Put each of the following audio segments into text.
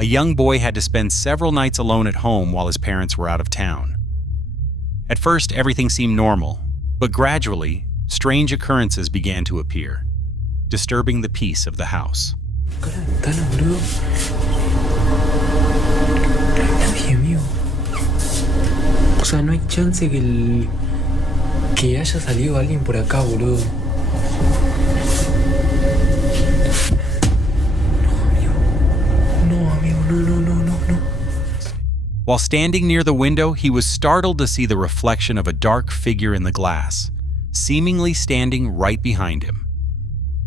a young boy had to spend several nights alone at home while his parents were out of town. At first, everything seemed normal, but gradually, strange occurrences began to appear, disturbing the peace of the house. Nadie, amigo. O sea, no hay chance que haya salido alguien por acá, boludo. No, amigo, no. While standing near the window, he was startled to see the reflection of a dark figure in the glass, seemingly standing right behind him.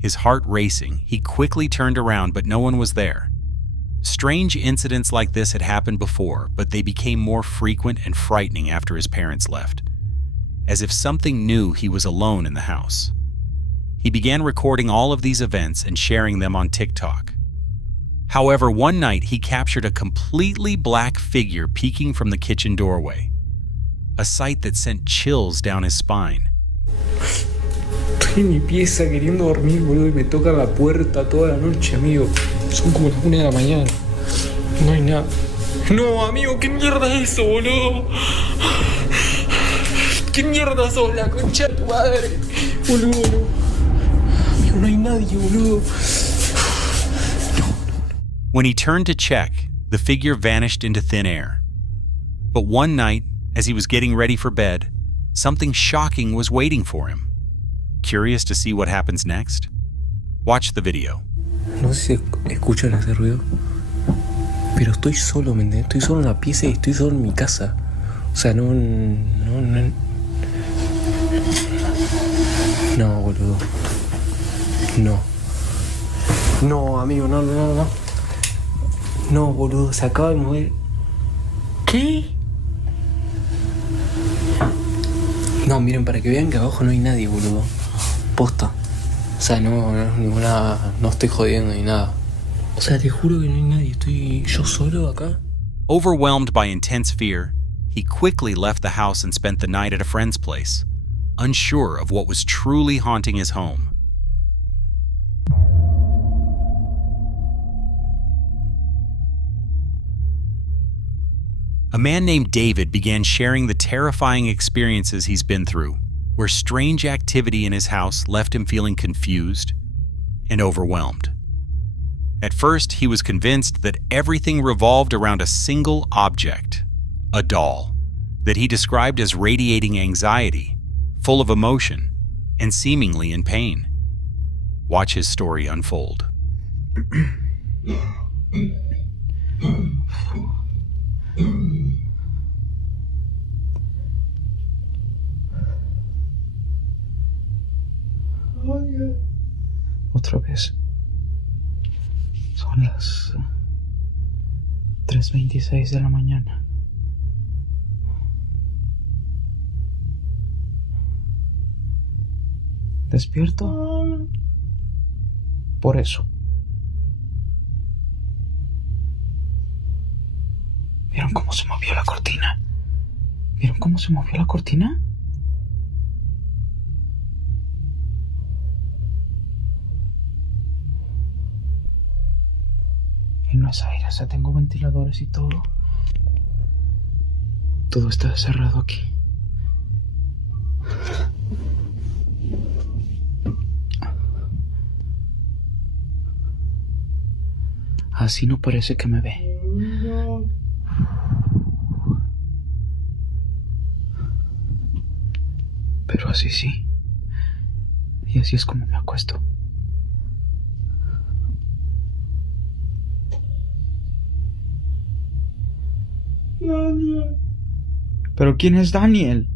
His heart racing, he quickly turned around, but no one was there. Strange incidents like this had happened before, but they became more frequent and frightening after his parents left, as if something knew he was alone in the house. He began recording all of these events and sharing them on TikTok. However, one night he captured a completely black figure peeking from the kitchen doorway, a sight that sent chills down his spine. Estoy en mi pieza queriendo dormir, boludo, y me toca la puerta toda la noche, amigo. Son como las 1 de la mañana. No hay nada. No, amigo, ¿qué mierda es eso, boludo? ¿Qué mierda sos, la concha de tu madre? Boludo, no. Amigo, no hay nadie, boludo. When he turned to check, the figure vanished into thin air. But one night, as he was getting ready for bed, something shocking was waiting for him. Curious to see what happens next? Watch the video. No sé si escuchan ese ruido, pero estoy solo, ¿me entiendes? Estoy solo en la pieza y estoy solo en mi casa. O sea, no, boludo. No, amigo, no. No, boludo, se acaba de mover. ¿Qué? No, miren, para que vean que abajo no hay nadie, boludo. Posta. O sea, no estoy jodiendo ni nada. O sea, te juro que no hay nadie. Estoy yo solo acá. Overwhelmed by intense fear, he quickly left the house and spent the night at a friend's place, unsure of what was truly haunting his home. A man named David began sharing the terrifying experiences he's been through, where strange activity in his house left him feeling confused and overwhelmed. At first, he was convinced that everything revolved around a single object, a doll, that he described as radiating anxiety, full of emotion, and seemingly in pain. Watch his story unfold. Otra vez. Son las 3:26 de la mañana. ¿Despierto? Por eso. ¿Vieron cómo se movió la cortina? ¿Vieron cómo se movió la cortina? Y no es aire, o sea, tengo ventiladores y todo. Todo está cerrado aquí. Así no parece que me ve. Pero así sí. Y así es como me acuesto. Daniel. ¿Pero quién es Daniel?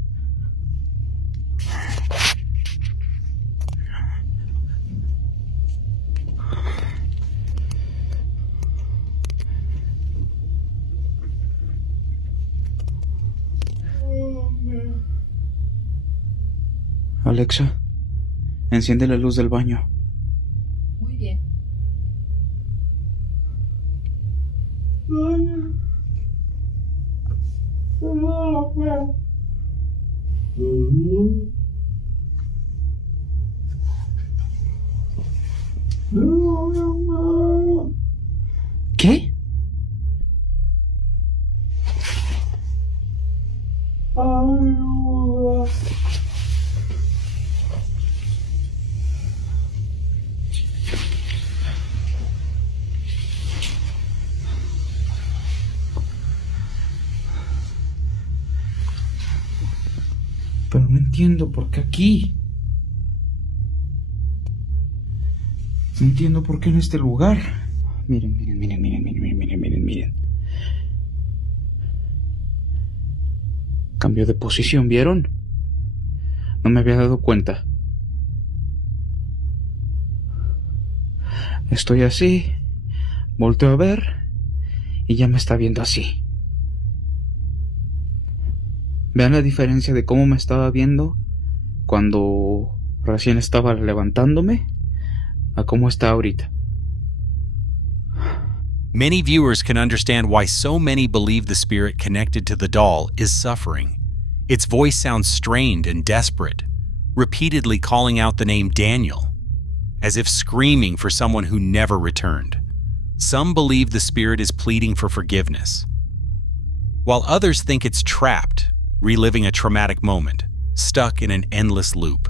Alexa, enciende la luz del baño. Muy bien. ¿Qué? entiendo por qué aquí. No entiendo por qué en este lugar. Miren. Cambio de posición, ¿vieron? No me había dado cuenta. Estoy así, volteo a ver y ya me está viendo así. Vean la diferencia de cómo me estaba viendo cuando recién estaba levantándome a cómo está ahorita. Many viewers can understand why so many believe the spirit connected to the doll is suffering. Its voice sounds strained and desperate, repeatedly calling out the name Daniel, as if screaming for someone who never returned. Some believe the spirit is pleading for forgiveness, while others think it's trapped, reliving a traumatic moment, stuck in an endless loop.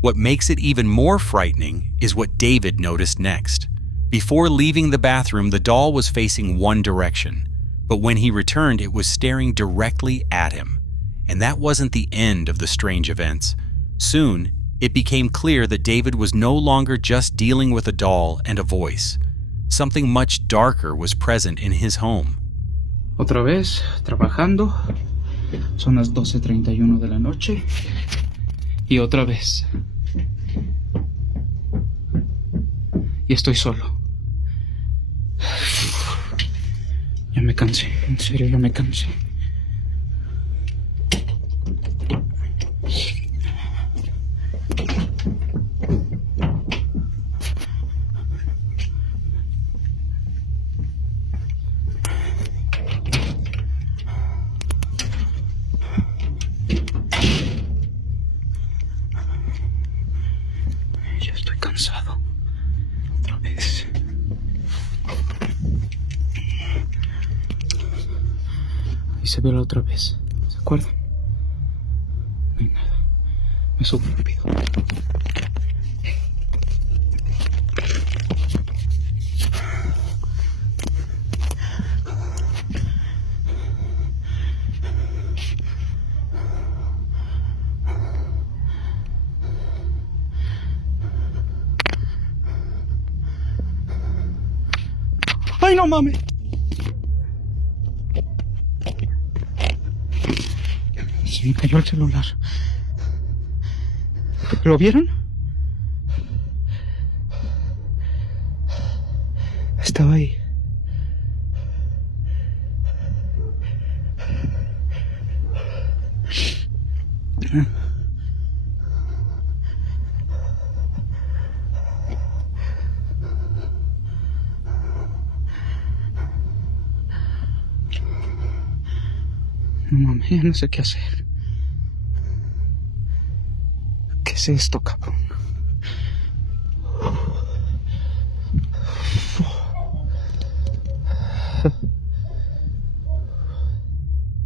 What makes it even more frightening is what David noticed next. Before leaving the bathroom, the doll was facing one direction, but when he returned, it was staring directly at him. And that wasn't the end of the strange events. Soon, it became clear that David was no longer just dealing with a doll and a voice. Something much darker was present in his home. Otra vez, trabajando. Son las 12:31 de la noche. Y otra vez. Y estoy solo. Ya me cansé, en serio, ya me cansé. Ya estoy cansado. Otra vez. Ahí se ve la otra vez. ¿Se acuerdan? No hay nada. Me subo rápido. ¡Ay, no mames! Se me cayó el celular. ¿Lo vieron? Estaba ahí. No mames, ya no sé qué hacer. ¿Qué es esto, cabrón?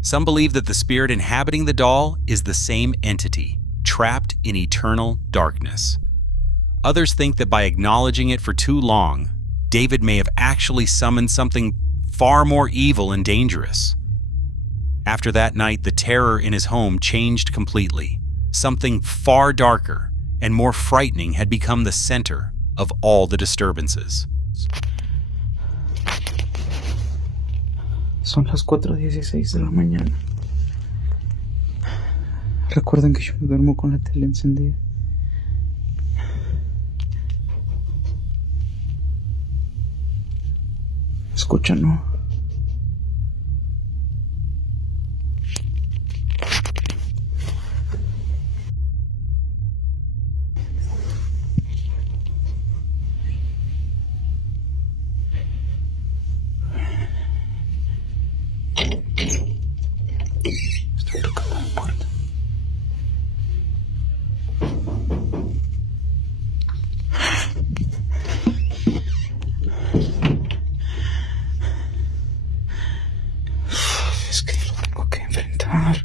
Some believe that the spirit inhabiting the doll is the same entity, trapped in eternal darkness. Others think that by acknowledging it for too long, David may have actually summoned something far more evil and dangerous. After that night, the terror in his home changed completely. Something far darker and more frightening had become the center of all the disturbances. Son las 4:16 de la mañana. Recuerden que yo me duermo con la tele encendida. ¿Escuchan, no? Estoy tocando la puerta. Es que lo tengo que enfrentar.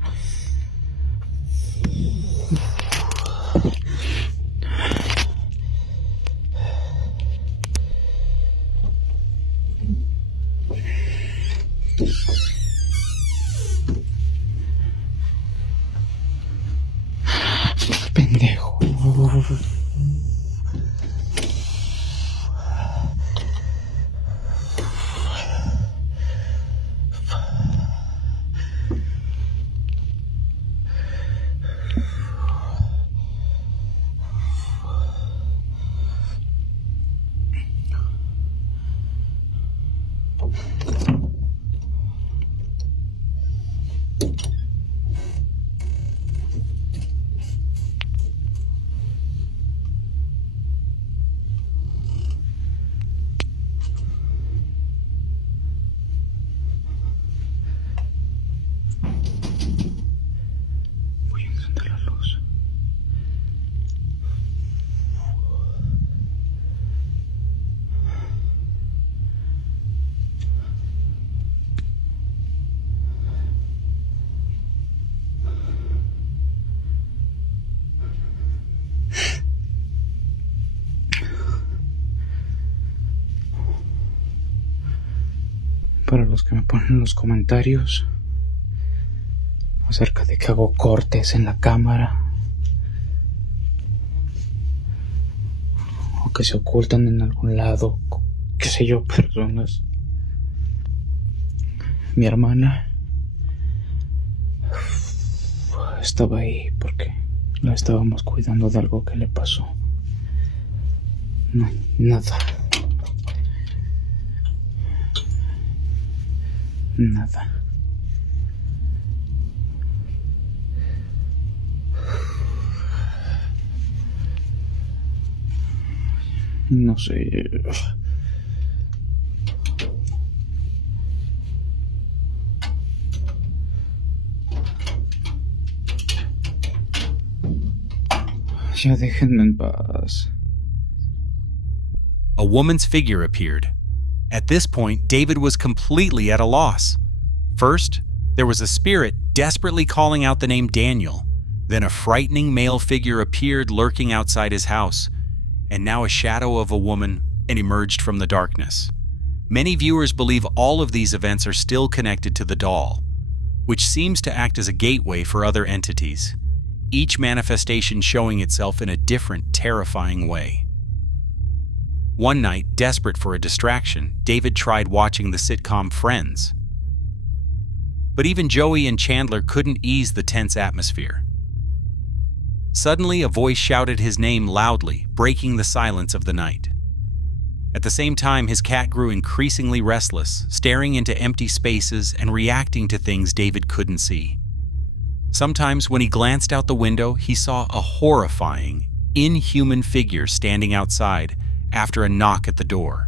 para los que me ponen en los comentarios acerca de que hago cortes en la cámara o que se ocultan en algún lado, qué sé yo, personas. Mi hermana estaba ahí porque la estábamos cuidando de algo que le pasó. No, nada. No sé. Ya déjenme en paz. A woman's figure appeared. At this point, David was completely at a loss. First, there was a spirit desperately calling out the name Daniel. Then a frightening male figure appeared lurking outside his house, and now a shadow of a woman emerged from the darkness. Many viewers believe all of these events are still connected to the doll, which seems to act as a gateway for other entities, each manifestation showing itself in a different, terrifying way. One night, desperate for a distraction, David tried watching the sitcom Friends. But even Joey and Chandler couldn't ease the tense atmosphere. Suddenly, a voice shouted his name loudly, breaking the silence of the night. At the same time, his cat grew increasingly restless, staring into empty spaces and reacting to things David couldn't see. Sometimes, when he glanced out the window, he saw a horrifying, inhuman figure standing outside after a knock at the door,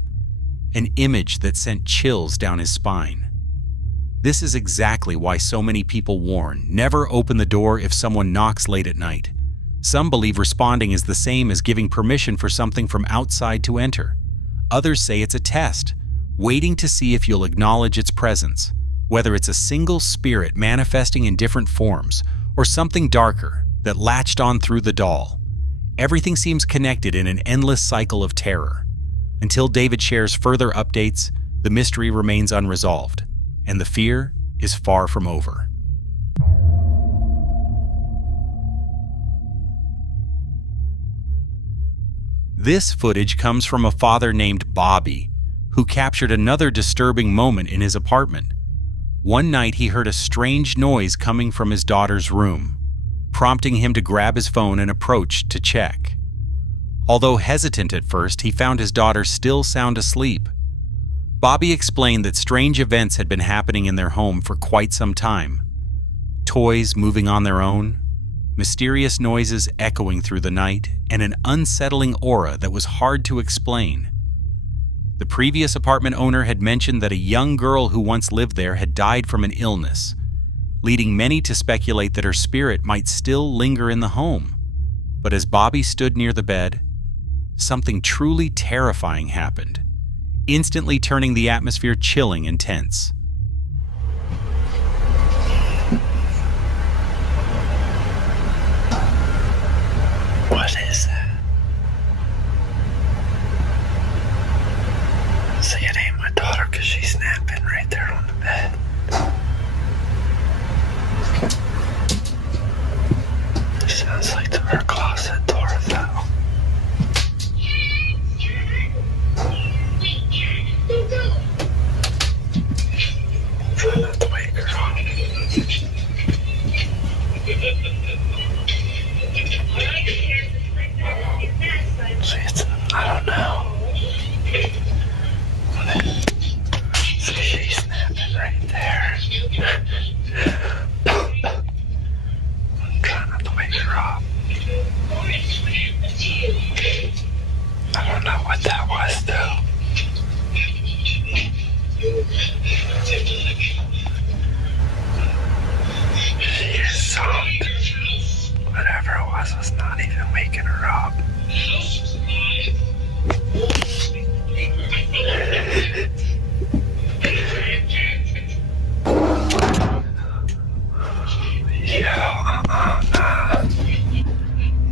an image that sent chills down his spine. This is exactly why so many people warn, never open the door if someone knocks late at night. Some believe responding is the same as giving permission for something from outside to enter. Others say it's a test, waiting to see if you'll acknowledge its presence, whether it's a single spirit manifesting in different forms or something darker that latched on through the doll. Everything seems connected in an endless cycle of terror. Until David shares further updates, the mystery remains unresolved, and the fear is far from over. This footage comes from a father named Bobby, who captured another disturbing moment in his apartment. One night he heard a strange noise coming from his daughter's room, prompting him to grab his phone and approach to check. Although hesitant at first, he found his daughter still sound asleep. Bobby explained that strange events had been happening in their home for quite some time. Toys moving on their own, mysterious noises echoing through the night, and an unsettling aura that was hard to explain. The previous apartment owner had mentioned that a young girl who once lived there had died from an illness, leading many to speculate that her spirit might still linger in the home. But as Bobby stood near the bed, something truly terrifying happened, instantly turning the atmosphere chilling and tense. What is that? See, it ain't my daughter because she's napping right there on the bed. It sounds like her closet door though. Try not to wake her up. See, I don't know. See, she's snapping right there. I'm trying not to wake her up. I don't know what that was, though. She is soft. Whatever it was not even waking her up.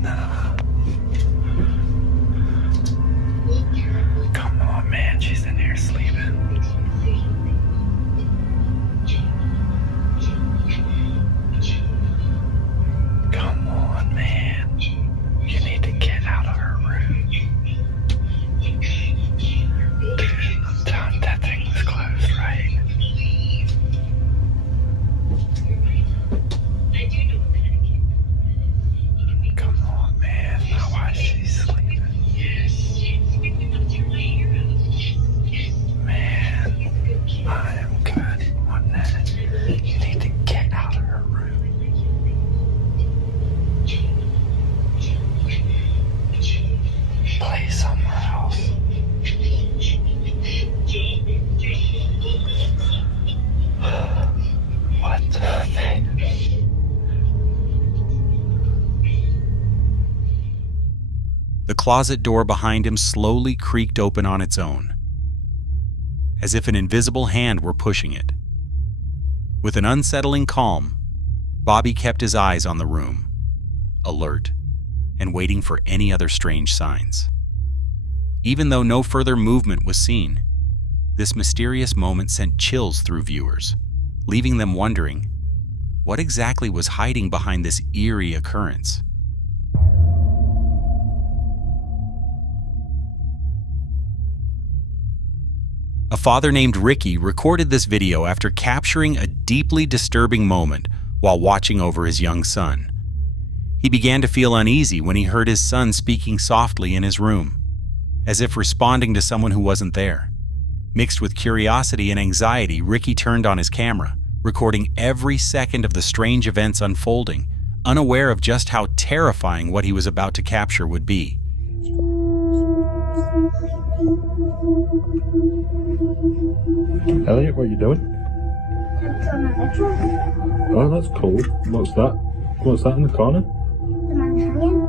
Nah. Come on, man, she's in here sleeping. the closet door behind him slowly creaked open on its own, as if an invisible hand were pushing it. With an unsettling calm, Bobby kept his eyes on the room, alert and waiting for any other strange signs. Even though no further movement was seen, this mysterious moment sent chills through viewers, leaving them wondering what exactly was hiding behind this eerie occurrence. A father named Ricky recorded this video after capturing a deeply disturbing moment while watching over his young son. He began to feel uneasy when he heard his son speaking softly in his room, as if responding to someone who wasn't there. Mixed with curiosity and anxiety, Ricky turned on his camera, recording every second of the strange events unfolding, unaware of just how terrifying what he was about to capture would be. Elliot, what are you doing? I'm drawing a picture. Oh, that's cool. What's that? What's that in the corner? The man hanging.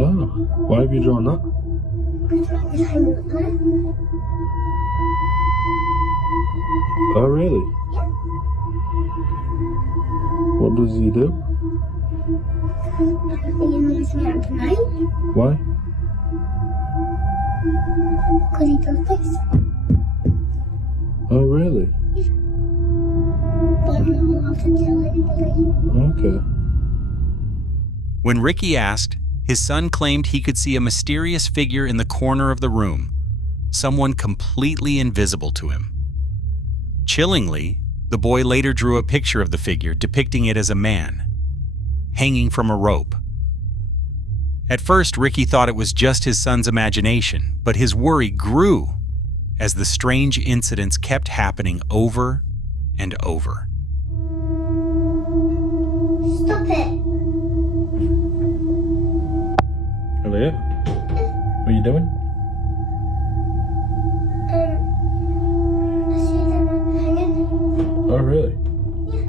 Oh, why have you drawn that? Because the man is hanging up there. Oh, really? Yeah. What does he do? I think he moves me out tonight. Why? Because he does this. Oh, really? But I'm not allowed to tell anybody. Okay. When Ricky asked, his son claimed he could see a mysterious figure in the corner of the room, someone completely invisible to him. Chillingly, the boy later drew a picture of the figure depicting it as a man, hanging from a rope. At first, Ricky thought it was just his son's imagination, but his worry grew as the strange incidents kept happening over and over. Stop it. Elliot, what are you doing? I see the man hanging. Oh, really? Yeah.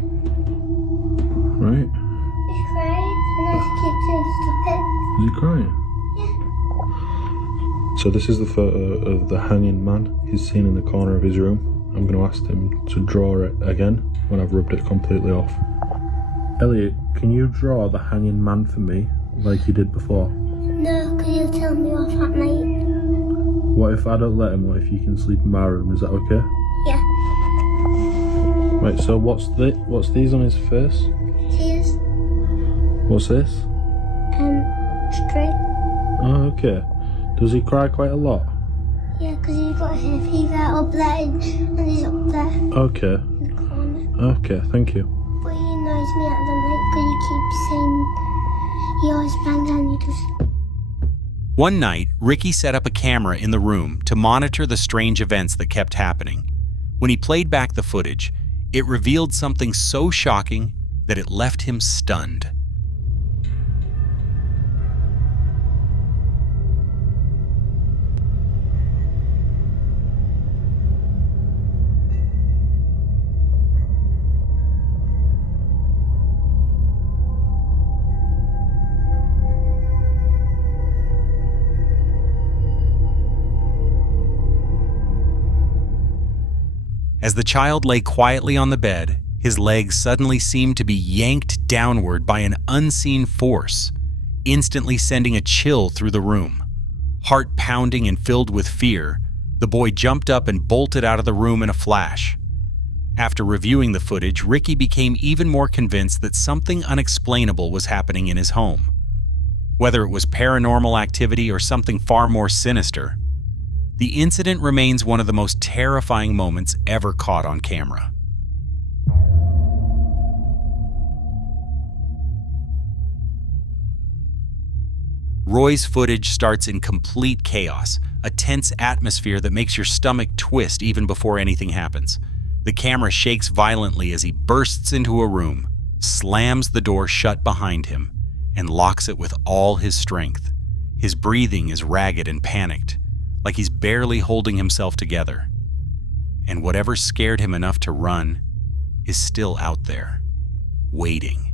Right. He's crying, and I keep saying stop it. Is he crying? Yeah. So this is the photo of the hanging man he's seen in the corner of his room. I'm going to ask him to draw it again when I've rubbed it completely off. Elliot, can you draw the hanging man for me like you did before? No, because he'll tell me off at night. What if I don't let him? What if you can sleep in my room? Is that okay? Yeah. Right, so what's these on his face? Tears. What's this? String. Oh, okay. Does he cry quite a lot? Yeah, because he's got hay fever up there and he's up there Okay. in the corner. Okay, thank you. But he annoys me at the night because he keeps saying he always bangs on you just. One night, Ricky set up a camera in the room to monitor the strange events that kept happening. When he played back the footage, it revealed something so shocking that it left him stunned. As the child lay quietly on the bed, his legs suddenly seemed to be yanked downward by an unseen force, instantly sending a chill through the room. Heart pounding and filled with fear, the boy jumped up and bolted out of the room in a flash. After reviewing the footage, Ricky became even more convinced that something unexplainable was happening in his home. Whether it was paranormal activity or something far more sinister, the incident remains one of the most terrifying moments ever caught on camera. Roy's footage starts in complete chaos, a tense atmosphere that makes your stomach twist even before anything happens. The camera shakes violently as he bursts into a room, slams the door shut behind him, and locks it with all his strength. His breathing is ragged and panicked, like he's barely holding himself together. And whatever scared him enough to run is still out there, waiting.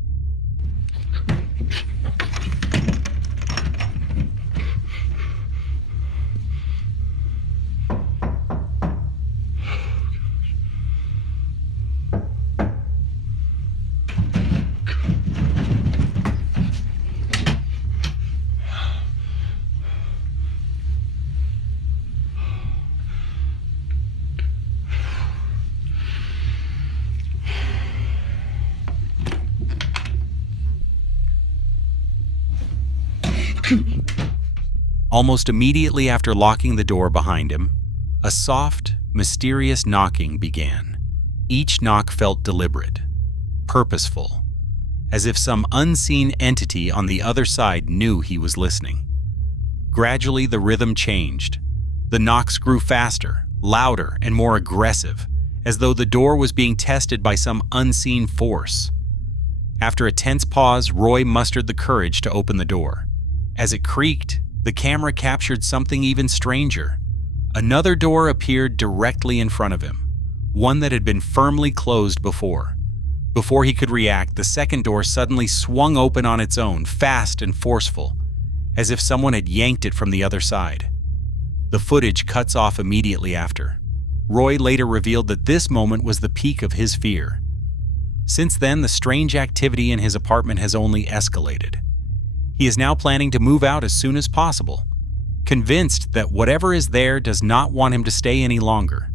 Almost immediately after locking the door behind him, a soft, mysterious knocking began. Each knock felt deliberate, purposeful, as if some unseen entity on the other side knew he was listening. Gradually, the rhythm changed. The knocks grew faster, louder, and more aggressive, as though the door was being tested by some unseen force. After a tense pause, Roy mustered the courage to open the door. As it creaked, the camera captured something even stranger. Another door appeared directly in front of him, one that had been firmly closed before. Before he could react, the second door suddenly swung open on its own, fast and forceful, as if someone had yanked it from the other side. The footage cuts off immediately after. Roy later revealed that this moment was the peak of his fear. Since then, the strange activity in his apartment has only escalated. He is now planning to move out as soon as possible, convinced that whatever is there does not want him to stay any longer.